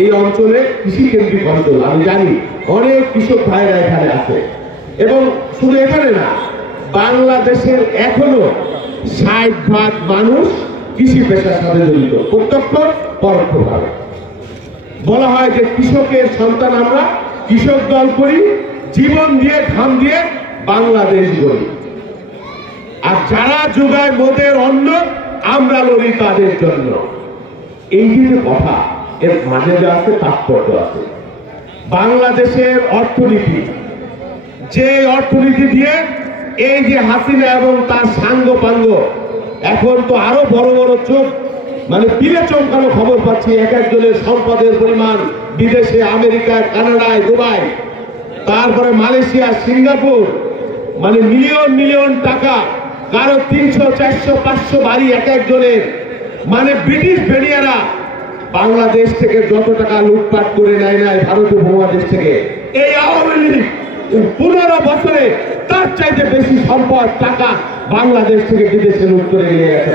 এই অঞ্চলে কৃষি কেন্দ্রিক অঞ্চল, আমি জানি অনেক কৃষক ভাইরা এখানে আছে। এবং শুধু এখানে না, বাংলাদেশের এখনো 60% মানুষ কৃষি পেশার সাথে জড়িত, প্রত্যক্ষ পরোক্ষভাবে। বলা হয় যে কৃষকের সন্তান আমরা, কৃষক দল করি, জীবন দিয়ে ঘাম দিয়ে বাংলাদেশ গড়ি। আর যারা যোগায় মোদের অন্ন, আমরা লড়ি তাদের জন্য। এই যে কথা, এর মাঝে যা আছে তাৎপর্য আছে। বাংলাদেশের অর্থনীতি, যে অর্থনীতি দিয়ে এই যে হাসিনা এবং তার সাঙ্গ পাঙ্গ, এখন তো আরো বড় বড় চোখ, মানে পিলে চমকানো খবর পাচ্ছি, এক একজনের সম্পদের পরিমাণ বিদেশে, আমেরিকায়, কানাডায়, দুবাই, তারপরে মালয়েশিয়া, সিঙ্গাপুর, মানে মিলিয়ন মিলিয়ন টাকা, কারো 300, 400, 500 বাড়ি এক একজনের। মানে ব্রিটিশ বেনিয়ারা বাংলাদেশ থেকে যত টাকা লুটপাট করে নেয় নাই ভারতীয় উপমহাদেশ থেকে, এই আওয়ামী লীগ 15 বছরে তার চাইতে বেশি সম্পদ, টাকা বাংলাদেশ থেকে বিদেশে লুট করে নিয়ে গেছে।